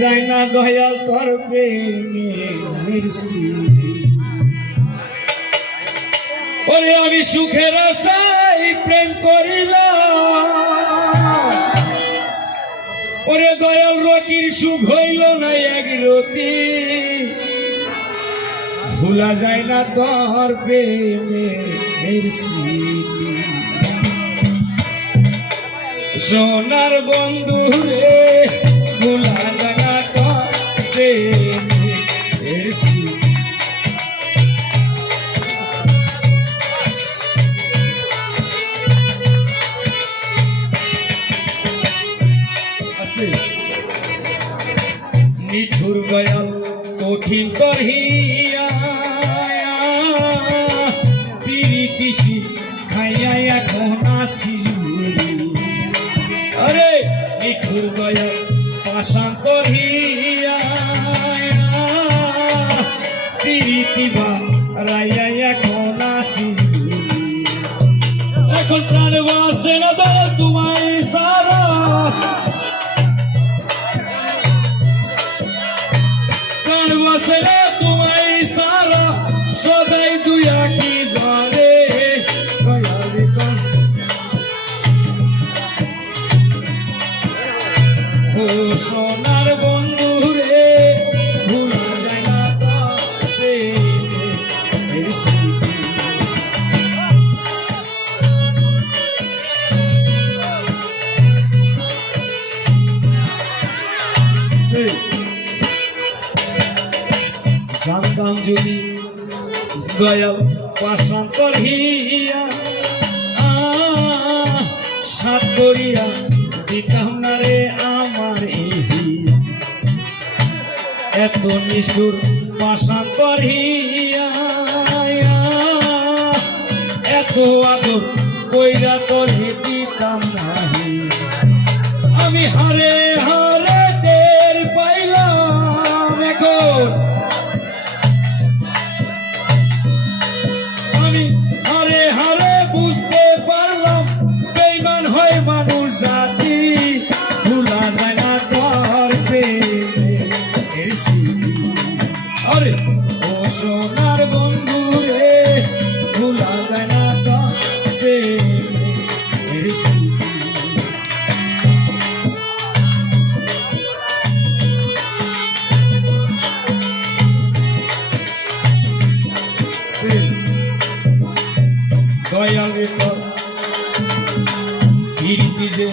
যায় না দয়াল তোর প্রেমের স্মৃতি। ওরে আমি সুখের আশায় প্রেম করিলাম, ওরে দয়াল রকির সুখ হইল না এক রতি। ভুলা যায় না তোর প্রেমের স্মৃতি। সোনার বন্ধু রে ভুলা যায় না তোর প্রেমের স্মৃতি। নিঠুর দয়াল কঠিন তোর হিয়া পিরিতিসি খাইয়া এখন আছি। আরে নিঠুর দয়াল পাশান তোর হিয়া পিরিতি বা রাইয়া এখন আছি। এখন প্রাণ বাসে না দয়াল তোমায় সারা, তোমায় সারা সদাই দুয়া কি জানে। ও সোনার বন্ধু রে ভুলা যায় না তাতে জানতাম যদি দয়াল পাশান তোর হিয়া সাত করিয়া দিতাম না রে আমার এত নিষ্ঠুর পাশান তোর হিয়া এত আদর কইরা তোর দিতাম না। আমি হারে হারে টের পাইলাম এখন, আমি হারে হারে বুঝতে পারলাম বেঈমান হয় মানুষ জাতি। ভুলা যায় না তোর প্রেমের স্মৃতি। আরে ও সোনার বন্ধু রে ভুলা যায় না তোর প্রেমের স্মৃতি। দয়াল রে তোর কীর্তি যে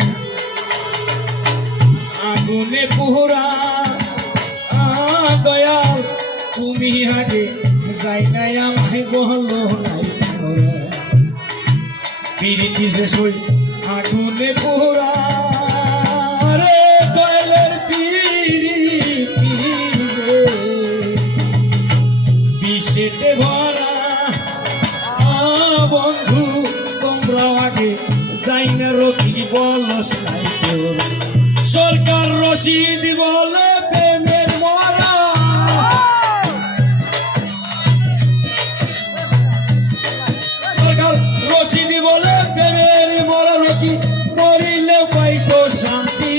আগুনে পোহরা। দয়াল তুমি আগে যাই নাই আমায় বলো নাই কীর্তি যে সই আগুনে পোহরা। রে দয়ালের পীড়িতি যে বিষেতে ভরা। বন্ধু তোমরা আগে যাই না রকি বলস নাই তোর। সরকার রশিদ বলে প্রেমের মরা। সরকার রশিদ বলে প্রেমের মরা। রকি মরিলে পাইতো শান্তি।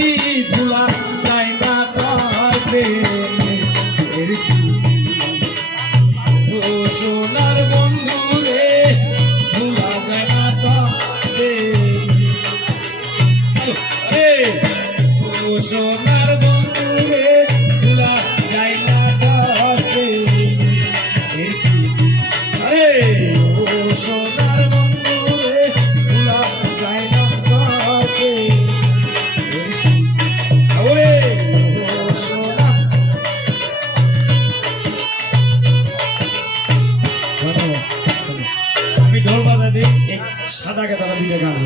ভুলা যায় না তার প্রেমের স্মৃতি। ও সোনার বন্ধু রে ভুলা যায় না তাতে। ও সোনার বন্ধু রে ভুলা যায় না তাতে। আরে ও সোনার বন্ধু রে ভুলা যায় না তাতে। ওরে ও সোনা আমি ঢোল বাজা দিই সাদা কেতারা দিলে গান।